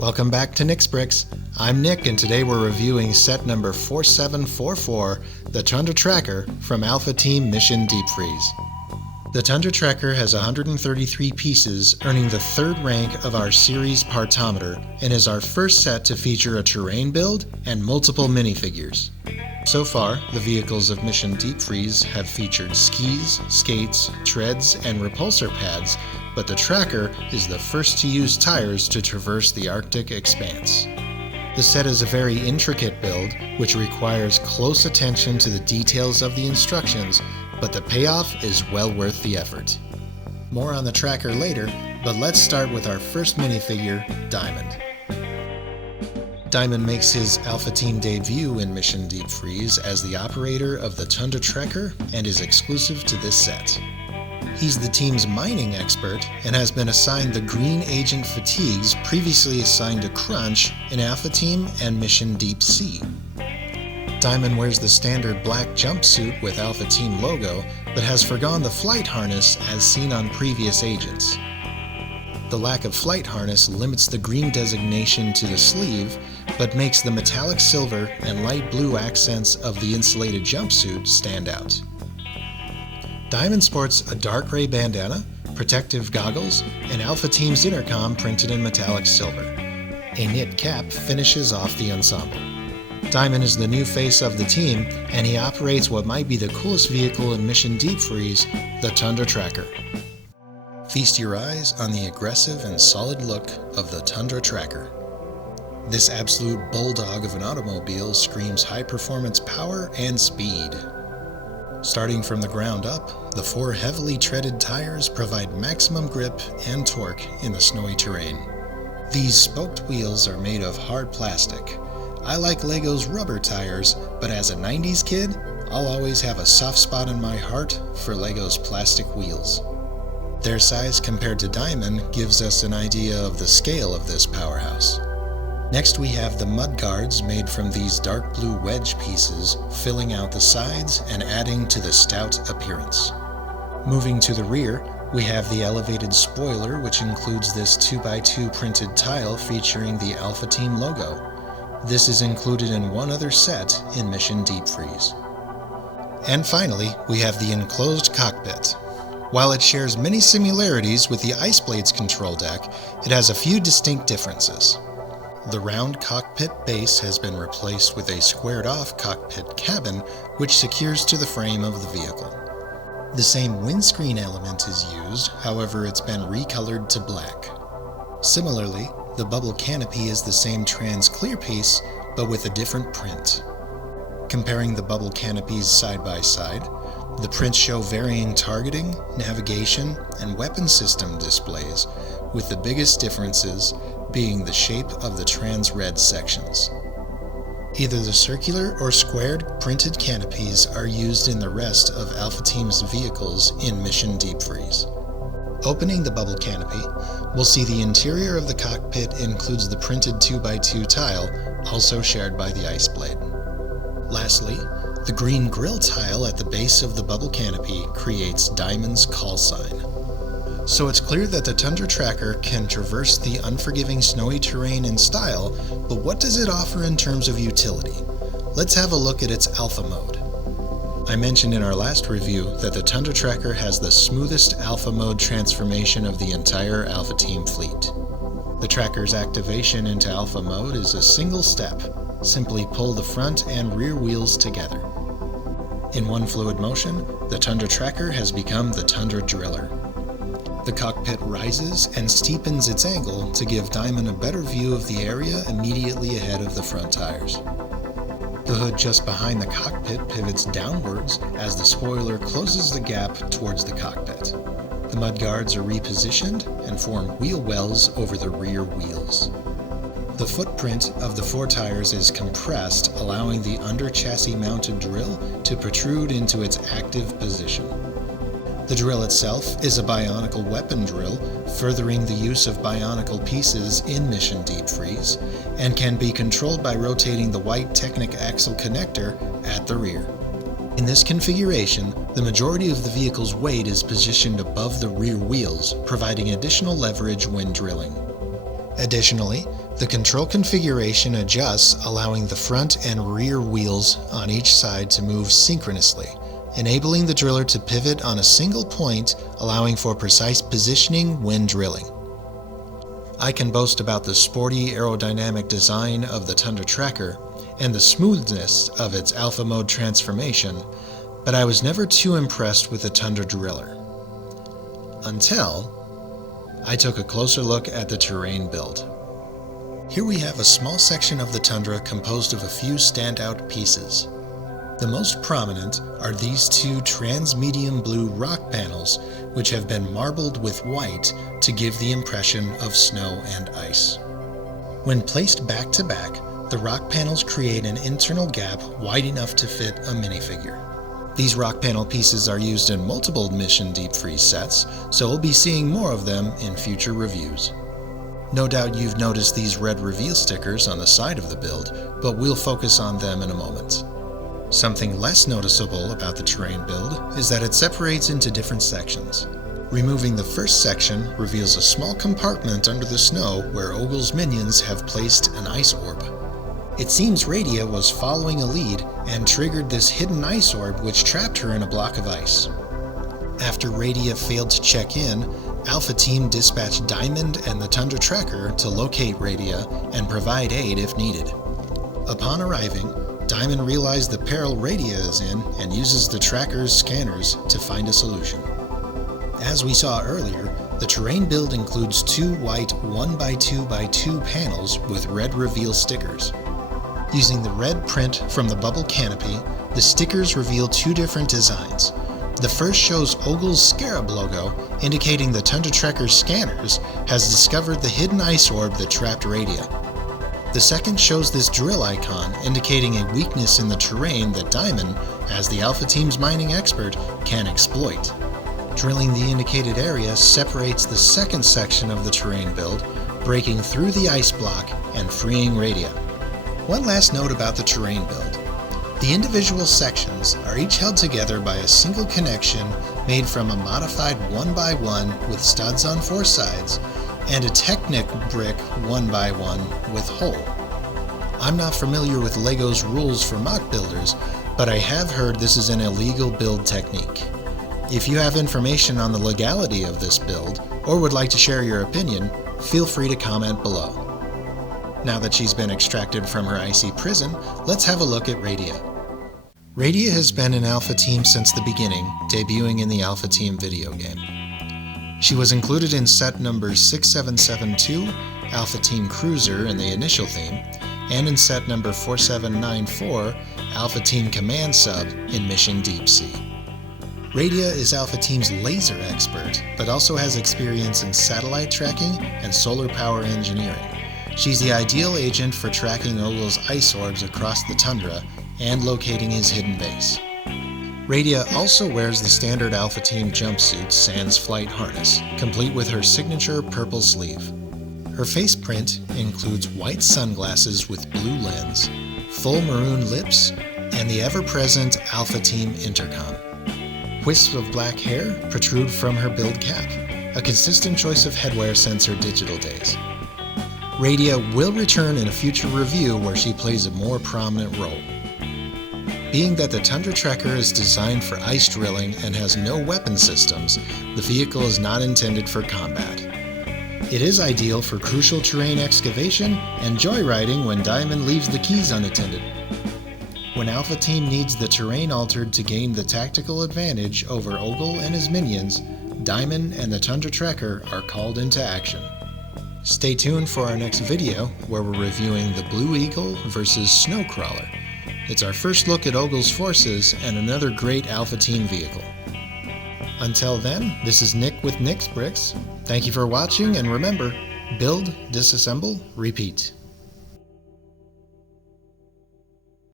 Welcome back to Nick's Bricks. I'm Nick, and today we're reviewing set number 4744, the Tundra Tracker from Alpha Team Mission Deep Freeze. The Tundra Tracker has 133 pieces, earning the third rank of our series partometer, and is our first set to feature a terrain build and multiple minifigures. So far, the vehicles of Mission Deep Freeze have featured skis, skates, treads, and repulsor pads, but the Tracker is the first to use tires to traverse the Arctic expanse. The set is a very intricate build, which requires close attention to the details of the instructions, but the payoff is well worth the effort. More on the Tracker later, but let's start with our first minifigure, Diamond. Diamond makes his Alpha Team debut in Mission Deep Freeze as the operator of the Tundra Tracker and is exclusive to this set. He's the team's mining expert and has been assigned the Green Agent Fatigues previously assigned to Crunch in Alpha Team and Mission Deep Sea. Diamond wears the standard black jumpsuit with Alpha Team logo, but has forgone the flight harness as seen on previous agents. The lack of flight harness limits the green designation to the sleeve, but makes the metallic silver and light blue accents of the insulated jumpsuit stand out. Diamond sports a dark gray bandana, protective goggles, and Alpha Team's intercom printed in metallic silver. A knit cap finishes off the ensemble. Diamond is the new face of the team, and he operates what might be the coolest vehicle in Mission Deep Freeze, the Tundra Tracker. Feast your eyes on the aggressive and solid look of the Tundra Tracker. This absolute bulldog of an automobile screams high-performance power and speed. Starting from the ground up, the 4 heavily treaded tires provide maximum grip and torque in the snowy terrain. These spoked wheels are made of hard plastic. I like Lego's rubber tires, but as a 90s kid, I'll always have a soft spot in my heart for Lego's plastic wheels. Their size compared to Diamond gives us an idea of the scale of this powerhouse. Next we have the mud guards made from these dark blue wedge pieces, filling out the sides and adding to the stout appearance. Moving to the rear, we have the elevated spoiler, which includes this 2x2 printed tile featuring the Alpha Team logo. This is included in one other set in Mission Deep Freeze. And finally, we have the enclosed cockpit. While it shares many similarities with the Ice Blades control deck, it has a few distinct differences. The round cockpit base has been replaced with a squared-off cockpit cabin, which secures to the frame of the vehicle. The same windscreen element is used, however it's been recolored to black. Similarly, the bubble canopy is the same trans clear piece, but with a different print. Comparing the bubble canopies side by side, the prints show varying targeting, navigation, and weapon system displays, with the biggest differences being the shape of the trans-red sections. Either the circular or squared printed canopies are used in the rest of Alpha Team's vehicles in Mission Deep Freeze. Opening the bubble canopy, we'll see the interior of the cockpit includes the printed 2x2 tile, also shared by the Ice Blade. Lastly, the green grille tile at the base of the bubble canopy creates Diamond's call sign. So it's clear that the Tundra Tracker can traverse the unforgiving snowy terrain in style, but what does it offer in terms of utility? Let's have a look at its Alpha mode. I mentioned in our last review that the Tundra Tracker has the smoothest Alpha mode transformation of the entire Alpha Team fleet. The Tracker's activation into Alpha mode is a single step. Simply pull the front and rear wheels together. In one fluid motion, the Tundra Tracker has become the Tundra Driller. The cockpit rises and steepens its angle to give Diamond a better view of the area immediately ahead of the front tires. The hood just behind the cockpit pivots downwards as the spoiler closes the gap towards the cockpit. The mudguards are repositioned and form wheel wells over the rear wheels. The footprint of the 4 tires is compressed, allowing the under-chassis mounted drill to protrude into its active position. The drill itself is a bionicle weapon drill, furthering the use of bionicle pieces in Mission Deep Freeze, and can be controlled by rotating the white Technic axle connector at the rear. In this configuration, the majority of the vehicle's weight is positioned above the rear wheels, providing additional leverage when drilling. Additionally, the control configuration adjusts, allowing the front and rear wheels on each side to move synchronously, enabling the driller to pivot on a single point, allowing for precise positioning when drilling. I can boast about the sporty aerodynamic design of the Tundra Tracker and the smoothness of its alpha mode transformation, but I was never too impressed with the Tundra driller. Until I took a closer look at the terrain build. Here we have a small section of the Tundra composed of a few standout pieces. The most prominent are these two trans-medium blue rock panels, which have been marbled with white to give the impression of snow and ice. When placed back to back, the rock panels create an internal gap wide enough to fit a minifigure. These rock panel pieces are used in multiple Mission Deep Freeze sets, so we'll be seeing more of them in future reviews. No doubt you've noticed these red reveal stickers on the side of the build, but we'll focus on them in a moment. Something less noticeable about the terrain build is that it separates into different sections. Removing the first section reveals a small compartment under the snow where Ogle's minions have placed an ice orb. It seems Radia was following a lead and triggered this hidden ice orb which trapped her in a block of ice. After Radia failed to check in, Alpha Team dispatched Diamond and the Tundra Tracker to locate Radia and provide aid if needed. Upon arriving, Diamond realized the peril Radia is in and uses the Tracker's scanners to find a solution. As we saw earlier, the terrain build includes two white 1x2x2 panels with red reveal stickers. Using the red print from the bubble canopy, the stickers reveal two different designs. The first shows Ogle's Scarab logo, indicating the Tundra Trekker's scanners has discovered the hidden ice orb that trapped Radia. The second shows this drill icon, indicating a weakness in the terrain that Diamond, as the Alpha Team's mining expert, can exploit. Drilling the indicated area separates the second section of the terrain build, breaking through the ice block and freeing Radia. One last note about the terrain build. The individual sections are each held together by a single connection made from a modified 1x1 with studs on four sides and a Technic brick 1x1 with hole. I'm not familiar with LEGO's rules for mock builders, but I have heard this is an illegal build technique. If you have information on the legality of this build or would like to share your opinion, feel free to comment below. Now that she's been extracted from her icy prison, let's have a look at Radia. Radia has been in Alpha Team since the beginning, debuting in the Alpha Team video game. She was included in set number 6772, Alpha Team Cruiser in the initial theme, and in set number 4794, Alpha Team Command Sub in Mission Deep Sea. Radia is Alpha Team's laser expert, but also has experience in satellite tracking and solar power engineering. She's the ideal agent for tracking Ogle's ice orbs across the tundra and locating his hidden base. Radia also wears the standard Alpha Team jumpsuit sans flight harness, complete with her signature purple sleeve. Her face print includes white sunglasses with blue lens, full maroon lips, and the ever-present Alpha Team intercom. Wisps of black hair protrude from her build cap, a consistent choice of headwear since her digital days. Radia will return in a future review where she plays a more prominent role. Being that the Tundra Tracker is designed for ice drilling and has no weapon systems, the vehicle is not intended for combat. It is ideal for crucial terrain excavation and joyriding when Diamond leaves the keys unattended. When Alpha Team needs the terrain altered to gain the tactical advantage over Ogle and his minions, Diamond and the Tundra Tracker are called into action. Stay tuned for our next video where we're reviewing the Blue Eagle versus Snowcrawler. It's our first look at Ogle's forces and another great Alpha Team vehicle. Until then, this is Nick with Nick's Bricks. Thank you for watching, and remember, build, disassemble, repeat.